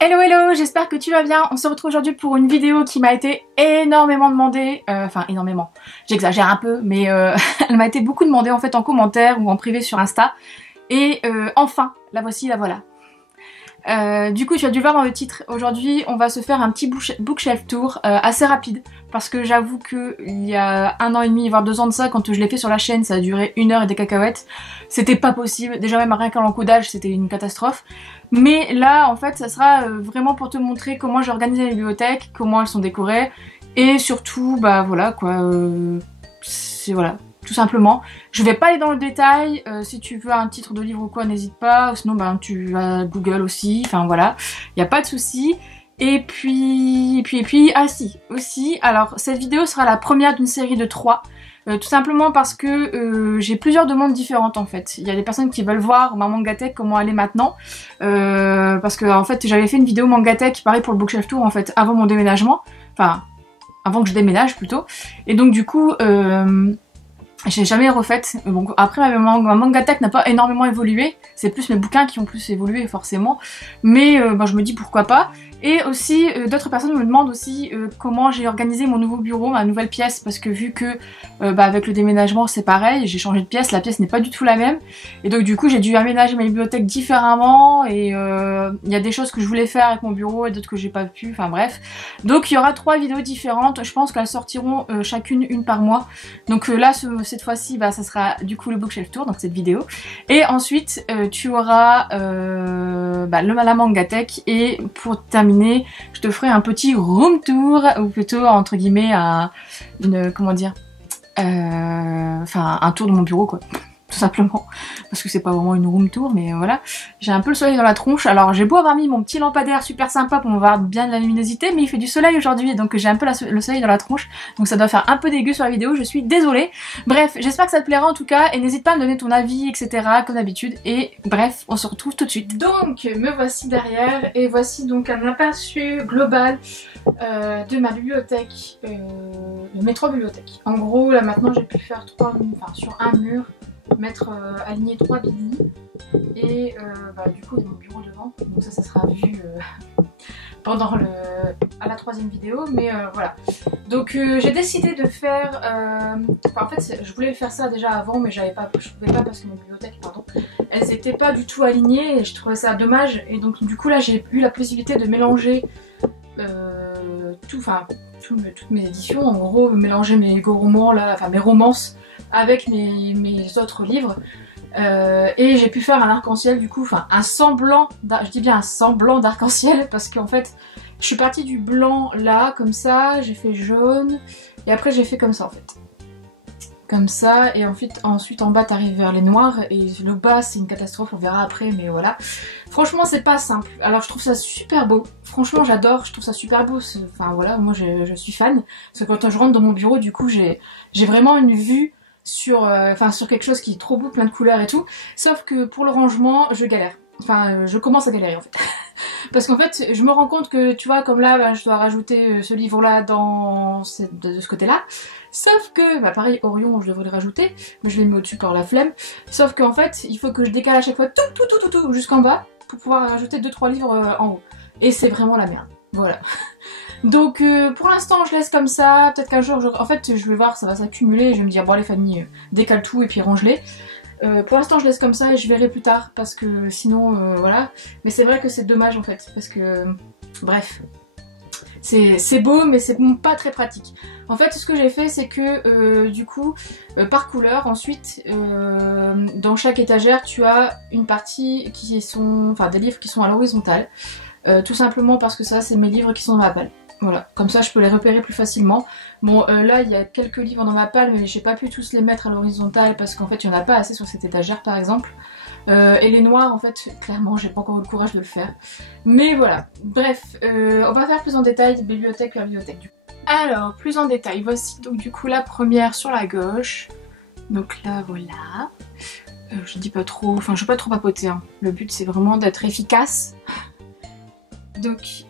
Hello hello, j'espère que tu vas bien. On se retrouve aujourd'hui pour une vidéo qui m'a été énormément demandée, enfin énormément, j'exagère un peu, mais elle m'a été beaucoup demandée en fait en commentaire ou en privé sur Insta. Et enfin, la voici, la voilà. Du coup tu as dû le voir dans le titre, aujourd'hui on va se faire un petit bookshelf tour assez rapide parce que j'avoue que il y a 1 an et demi voire 2 ans de ça, quand je l'ai fait sur la chaîne, ça a duré 1 heure et des cacahuètes, c'était pas possible, déjà même rien qu'à l'encodage c'était une catastrophe. Mais là en fait ça sera vraiment pour te montrer comment j'ai organisé les bibliothèques, comment elles sont décorées et surtout bah voilà quoi, c'est voilà. Tout simplement. Je vais pas aller dans le détail, si tu veux un titre de livre ou quoi, n'hésite pas, sinon ben, tu vas Google aussi, enfin voilà, il n'y a pas de souci. Et puis, ah si, aussi, alors cette vidéo sera la première d'une série de 3, tout simplement parce que j'ai plusieurs demandes différentes en fait. Il y a des personnes qui veulent voir ma Mangatech, comment elle est maintenant, parce que en fait j'avais fait une vidéo Mangatech, pareil pour le bookshelf tour en fait, avant mon déménagement, enfin, avant que je déménage plutôt, et donc du coup... j'ai jamais refaite. Bon, après ma Mangatech n'a pas énormément évolué, c'est plus mes bouquins qui ont plus évolué forcément, mais bah, je me dis pourquoi pas. Et aussi d'autres personnes me demandent aussi comment j'ai organisé mon nouveau bureau, ma nouvelle pièce, parce que vu que bah, avec le déménagement c'est pareil, j'ai changé de pièce, la pièce n'est pas du tout la même, et donc du coup j'ai dû aménager ma bibliothèque différemment, et il y a des choses que je voulais faire avec mon bureau et d'autres que j'ai pas pu, enfin bref. Donc il y aura 3 vidéos différentes, je pense qu'elles sortiront chacune une par mois, donc là cette fois-ci bah, ça sera du coup le bookshelf tour, donc cette vidéo, et ensuite tu auras bah, la Mangatech, et pour terminer je te ferai un petit room tour, ou plutôt entre guillemets comment dire, enfin un tour de mon bureau quoi, tout simplement, parce que c'est pas vraiment une room tour, mais voilà. J'ai un peu le soleil dans la tronche, alors j'ai beau avoir mis mon petit lampadaire super sympa pour avoir bien de la luminosité, mais il fait du soleil aujourd'hui, donc j'ai un peu le soleil dans la tronche, donc ça doit faire un peu dégueu sur la vidéo, je suis désolée. Bref, j'espère que ça te plaira en tout cas, et n'hésite pas à me donner ton avis, etc. comme d'habitude, et bref, on se retrouve tout de suite. Donc, me voici derrière, et voici donc un aperçu global de ma bibliothèque, de mes 3 bibliothèques. En gros, là maintenant j'ai pu faire 3, enfin sur un mur, mettre aligner 3 billes, et bah, du coup il y a mon bureau devant, donc ça sera vu pendant à la 3e vidéo, mais voilà. Donc j'ai décidé de faire, enfin, en fait je voulais faire ça déjà avant, mais je pouvais pas parce que mes bibliothèques, pardon, elles étaient pas du tout alignées et je trouvais ça dommage, et donc du coup là j'ai eu la possibilité de mélanger toutes mes éditions, en gros mélanger mes romans là, enfin mes romances avec mes autres livres, et j'ai pu faire un arc-en-ciel du coup, enfin un semblant, je dis bien un semblant d'arc-en-ciel, parce qu'en fait je suis partie du blanc là comme ça, j'ai fait jaune et après j'ai fait comme ça en fait, comme ça, et ensuite en bas t'arrives vers les noirs, et le bas c'est une catastrophe, on verra après, mais voilà. Franchement c'est pas simple, alors je trouve ça super beau, franchement j'adore, je trouve ça super beau, enfin voilà, moi je suis fan, parce que quand je rentre dans mon bureau du coup j'ai vraiment une vue sur, sur quelque chose qui est trop beau, plein de couleurs et tout, sauf que pour le rangement je galère, enfin je commence à galérer en fait. Parce qu'en fait je me rends compte que tu vois, comme là bah, je dois rajouter ce livre là de ce côté là, sauf que, bah pareil Orion je devrais le rajouter, mais je l'ai mis au dessus par la flemme, sauf qu'en fait il faut que je décale à chaque fois tout jusqu'en bas pour pouvoir rajouter 2-3 livres en haut, et c'est vraiment la merde, voilà. Donc pour l'instant je laisse comme ça, peut-être qu'un jour, en fait je vais voir, ça va s'accumuler, et je vais me dire bon allez Fanny, décale tout et puis range-les. Pour l'instant je laisse comme ça et je verrai plus tard, parce que sinon voilà, mais c'est vrai que c'est dommage en fait, parce que bref, c'est beau mais c'est pas très pratique. En fait ce que j'ai fait c'est que du coup par couleur, ensuite dans chaque étagère tu as une partie qui sont, enfin des livres qui sont à l'horizontale, tout simplement parce que ça c'est mes livres qui sont dans ma palle. Voilà, comme ça je peux les repérer plus facilement. Bon là il y a quelques livres dans ma palle, mais j'ai pas pu tous les mettre à l'horizontale parce qu'en fait il y en a pas assez sur cette étagère par exemple. Et les noirs en fait clairement j'ai pas encore eu le courage de le faire. Mais voilà, bref, on va faire plus en détail bibliothèque par bibliothèque du coup. Alors plus en détail, voici donc du coup la première sur la gauche. Donc là voilà. Je dis pas trop, enfin je veux pas trop papoter hein. Le but c'est vraiment d'être efficace. Donc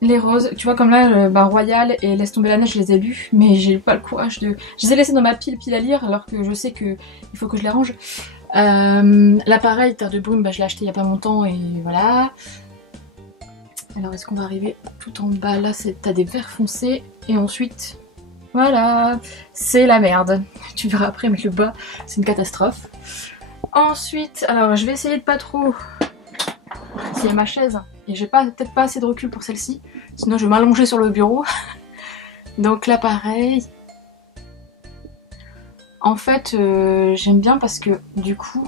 les roses. Tu vois, comme là, Royal et Laisse tomber la neige, je les ai lus, mais j'ai pas le courage de... Je les ai laissés dans ma pile à lire, alors que je sais que il faut que je les range. Là, pareil, Terre de brume, je l'ai acheté il y a pas longtemps, et voilà. Alors, est-ce qu'on va arriver tout en bas? Là, t'as des verts foncés, et ensuite... Voilà, c'est la merde. Tu verras après, mais le bas, c'est une catastrophe. Ensuite, alors je vais essayer de pas trop... C'est ma chaise, et j'ai peut-être pas assez de recul pour celle-ci, sinon je vais m'allonger sur le bureau. Donc là, pareil. En fait, j'aime bien parce que du coup,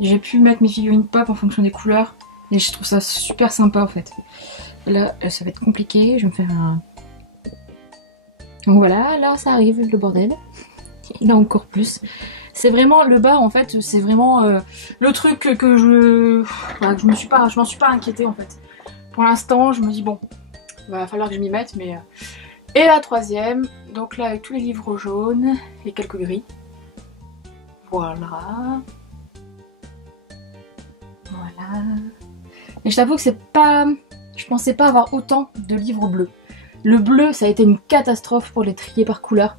j'ai pu mettre mes figurines pop en fonction des couleurs, et je trouve ça super sympa en fait. Là, ça va être compliqué, je vais me faire un... Donc voilà, là ça arrive le bordel. Et là encore plus. C'est vraiment le bas en fait, c'est vraiment le truc que voilà, que je m'en suis pas inquiétée en fait. Pour l'instant, je me dis bon, il va falloir que je m'y mette, mais... Et la troisième, donc là avec tous les livres jaunes et quelques gris. Voilà. Voilà. Et je t'avoue que c'est pas... Je pensais pas avoir autant de livres bleus. Le bleu, ça a été une catastrophe pour les trier par couleur.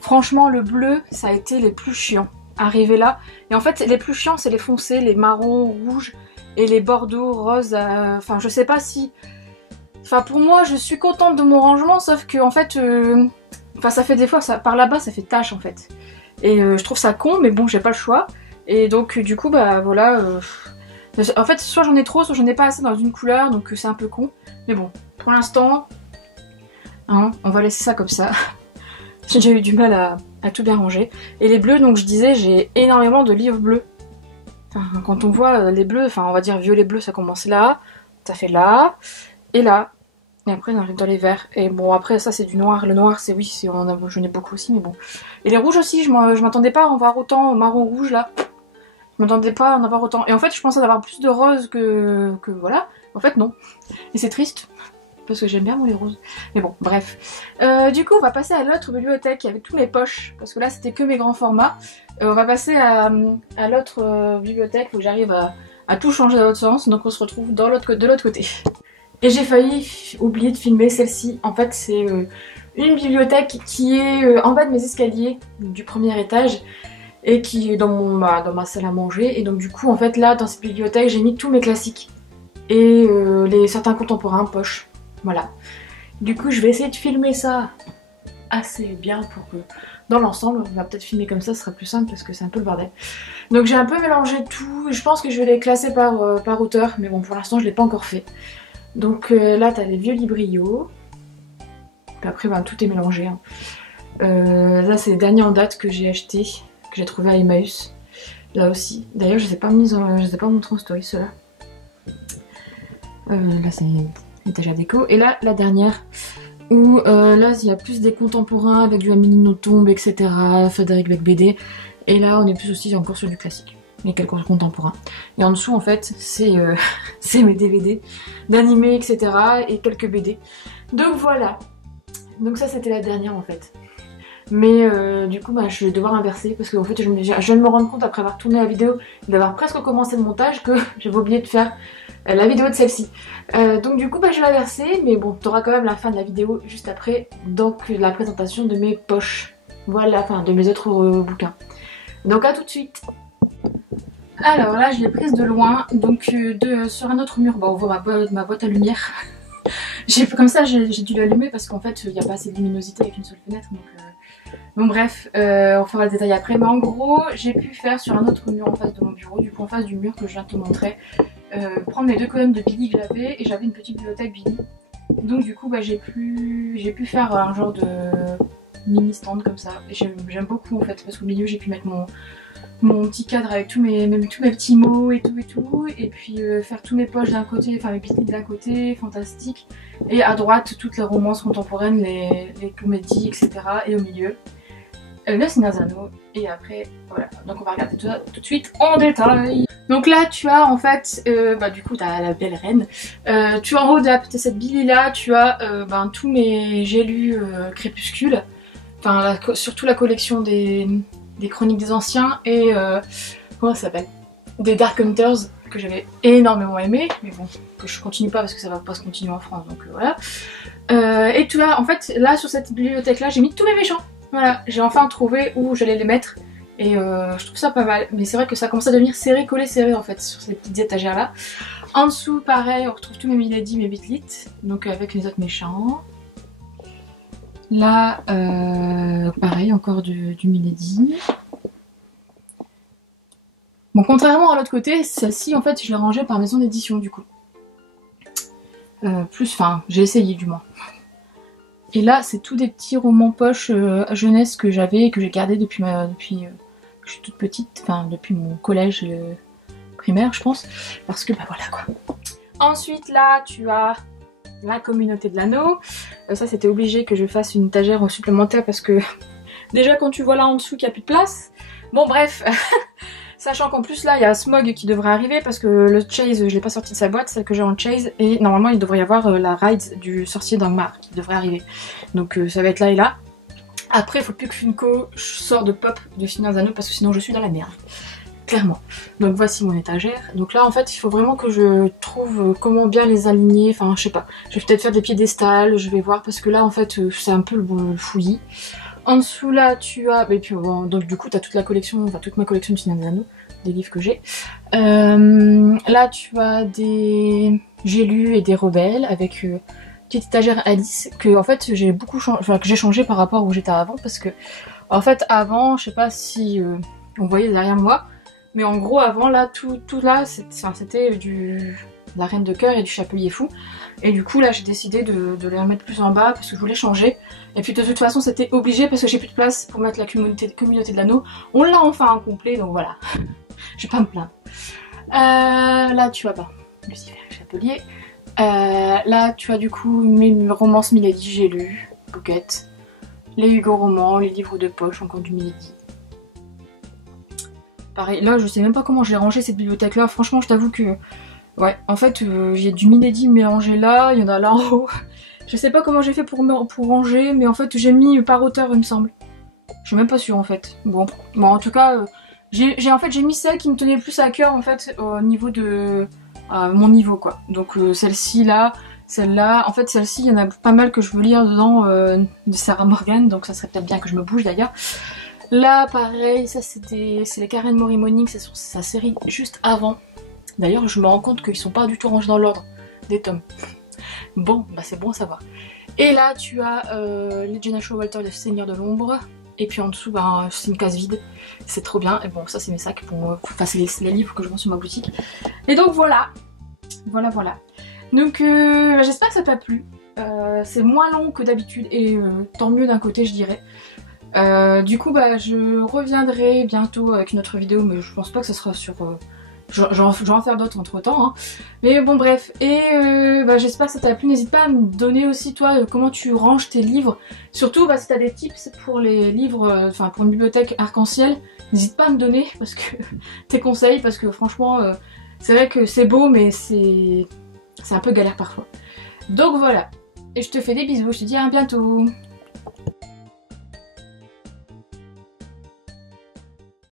Franchement, le bleu, ça a été les plus chiants. Arriver là. Et en fait, les plus chiants, c'est les foncés, les marrons, rouges et les bordeaux, roses. Enfin, je sais pas si... Enfin, pour moi, je suis contente de mon rangement, sauf que, en fait... Enfin, ça fait des fois, ça, par là-bas, ça fait tache, en fait. Et je trouve ça con, mais bon, j'ai pas le choix. Et donc, du coup, bah, voilà... En fait, soit j'en ai trop, soit j'en ai pas assez dans une couleur, donc c'est un peu con. Mais bon, pour l'instant... Hein, on va laisser ça comme ça. J'ai déjà eu du mal à tout bien ranger. Et les bleus, donc je disais, j'ai énormément de livres bleus. Enfin, quand on voit les bleus, enfin on va dire violet bleu, ça commence là, ça fait là, et là. Et après on arrive dans les verts. Et bon après ça c'est du noir. Le noir c'est oui, j'en ai beaucoup aussi, mais bon. Et les rouges aussi, je m'attendais pas à en voir autant, marron rouge là. Je m'attendais pas à en avoir autant. Et en fait je pensais avoir plus de roses que voilà. En fait non. Et c'est triste. Parce que j'aime bien moi les roses. Mais bon, bref. Du coup, on va passer à l'autre bibliothèque avec tous mes poches. Parce que là, c'était que mes grands formats. On va passer à l'autre bibliothèque où j'arrive à tout changer dans l'autre sens. Donc on se retrouve de l'autre côté. Et j'ai failli oublier de filmer celle-ci. En fait, c'est une bibliothèque qui est en bas de mes escaliers du premier étage. Et qui est dans ma salle à manger. Et donc du coup, en fait, là, dans cette bibliothèque, j'ai mis tous mes classiques. Et certains contemporains poche. Voilà. Du coup, je vais essayer de filmer ça assez bien pour que, dans l'ensemble, on va peut-être filmer comme ça, ce sera plus simple parce que c'est un peu le bordel. Donc j'ai un peu mélangé tout. Je pense que je vais les classer par auteur, mais bon, pour l'instant, je l'ai pas encore fait. Donc là, t'as les vieux librios. Puis après, ben, tout est mélangé. Hein. Là, c'est les derniers en date que j'ai acheté, que j'ai trouvé à Emmaüs. Là aussi. D'ailleurs, je les ai pas montrés en story, ceux-là. Là, c'est étagère déco. Et là, la dernière, où là, il y a plus des contemporains avec du Amélie Nothomb, etc. Frédéric Becbédé. Et là, on est plus aussi encore sur du classique. Il y a quelques contemporains. Et en dessous, en fait, c'est mes DVD d'animés, etc. et quelques BD. Donc voilà. Donc ça, c'était la dernière, en fait. Mais du coup, bah, je vais devoir inverser parce que en fait, je viens de me rendre compte après avoir tourné la vidéo d'avoir presque commencé le montage que j'avais oublié de faire la vidéo de celle-ci. Donc du coup, bah, je vais inverser, mais bon, tu auras quand même la fin de la vidéo juste après, donc la présentation de mes poches. Voilà, enfin de mes autres bouquins. Donc à tout de suite. Alors là, je l'ai prise de loin, donc sur un autre mur, bah, on voit ma boîte à lumière. Comme ça, j'ai dû l'allumer parce qu'en fait, il n'y a pas assez de luminosité avec une seule fenêtre. Donc, bon bref, on fera le détail après. Mais en gros, j'ai pu faire sur un autre mur en face de mon bureau, du coup en face du mur que je viens de te montrer, prendre les deux colonnes de Billy que j'avais, et j'avais une petite bibliothèque Billy. Donc du coup, bah, j'ai pu faire un genre de mini stand comme ça. Et j'aime beaucoup en fait, parce qu'au milieu, j'ai pu mettre mon petit cadre avec tous mes petits mots et tout, et puis faire tous mes poches d'un côté, enfin mes biscuits d'un côté, fantastique, et à droite toutes les romances contemporaines, les comédies, etc. Et au milieu le Seigneur des Anneaux, et après voilà, donc on va regarder tout ça tout de suite en détail. Donc là tu as en fait, bah du coup t'as la belle reine, tu as en haut de cette Billy là, tu as tous mes j'ai lu Crépuscule, surtout la collection des Chroniques des Anciens et comment ça s'appelle, des Dark Hunters que j'avais énormément aimé, mais bon, que je continue pas parce que ça va pas se continuer en France, donc voilà. Et tout là, en fait, là sur cette bibliothèque là, j'ai mis tous mes méchants. Voilà, j'ai enfin trouvé où j'allais les mettre. Et je trouve ça pas mal, mais c'est vrai que ça commence à devenir serré, collé serré en fait sur ces petites étagères là. En dessous pareil, on retrouve tous mes Milady, mes Bitlit, donc avec les autres méchants. Là pareil, encore du Milady. Bon, contrairement à l'autre côté, celle-ci en fait je l'ai rangée par maison d'édition du coup. Enfin j'ai essayé du moins. Et là c'est tous des petits romans poche jeunesse que j'avais et que j'ai gardé depuis que je suis toute petite, enfin depuis mon collège primaire je pense, parce que bah voilà quoi. Ensuite là tu as la communauté de l'anneau, ça c'était obligé que je fasse une étagère supplémentaire parce que déjà quand tu vois là en dessous qu'il n'y a plus de place, bon bref, sachant qu'en plus là il y a Smog qui devrait arriver parce que le Chase je l'ai pas sorti de sa boîte, celle que j'ai en Chase, et normalement il devrait y avoir la ride du sorcier d'Angmar qui devrait arriver, donc ça va être là et là. Après, il faut plus que Funko sorte de pop de Seigneur des Anneaux parce que sinon je suis dans la merde. Clairement. Donc voici mon étagère. Donc là en fait il faut vraiment que je trouve comment bien les aligner. Enfin je sais pas. Je vais peut-être faire des piédestals, je vais voir parce que là en fait c'est un peu le fouillis. En dessous là tu as... Et puis bon, donc du coup tu as toute la collection, enfin toute ma collection de Seigneur des Anneaux, des livres que j'ai. Là tu as des J'ai lu et des rebelles avec... petite étagère Alice que en fait j'ai beaucoup changé, enfin que j'ai changé par rapport où j'étais avant parce que en fait avant, je sais pas si on voyait derrière moi, mais en gros avant là tout là c'était la reine de cœur et du chapelier fou, et du coup là j'ai décidé de les remettre plus en bas parce que je voulais changer, et puis de toute façon c'était obligé parce que j'ai plus de place pour mettre la communauté de l'anneau. On l'a enfin en complet donc voilà. Je vais pas me plaindre. Là tu vois pas Lucifer le chapelier. Là tu as du coup mes romances Milady, j'ai lu, Bouquette, les Hugo romans, les livres de poche, encore du Milady. Pareil, là je sais même pas comment j'ai rangé cette bibliothèque là, franchement je t'avoue que... Ouais, en fait j'ai du Milady mélangé là, il y en a là en haut. Je sais pas comment j'ai fait pour ranger, mais en fait j'ai mis par auteur il me semble. Je suis même pas sûre en fait. Bon en tout cas, j'ai mis celle qui me tenait le plus à cœur en fait au niveau de... mon niveau quoi. Donc celle-ci là, celle-là, en fait celle-ci il y en a pas mal que je veux lire dedans de Sarah Morgan, donc ça serait peut-être bien que je me bouge d'ailleurs. Là pareil, ça c'est les Karen Mori Morning, c'est sur sa série juste avant. D'ailleurs je me rends compte qu'ils sont pas du tout rangés dans l'ordre des tomes. Bon bah c'est bon à savoir. Et là tu as les Jenna Showalter, les Seigneurs de l'ombre. Et puis en dessous, bah, c'est une case vide. C'est trop bien. Et bon, ça c'est mes sacs pour... Enfin, c'est les livres que je vends sur ma boutique. Et donc voilà. Voilà. Donc j'espère que ça t'a plu. C'est moins long que d'habitude. Et tant mieux d'un côté, je dirais. Du coup, bah, je reviendrai bientôt avec une autre vidéo. Mais je pense pas que ce sera sur... Je vais en faire d'autres entre temps, hein. Mais bon bref, et bah, j'espère que ça t'a plu. N'hésite pas à me donner aussi toi comment tu ranges tes livres. Surtout bah, si t'as des tips pour les livres, enfin pour une bibliothèque arc-en-ciel, n'hésite pas à me donner parce que tes conseils, parce que franchement c'est vrai que c'est beau mais c'est un peu galère parfois. Donc voilà, et je te fais des bisous, je te dis à bientôt.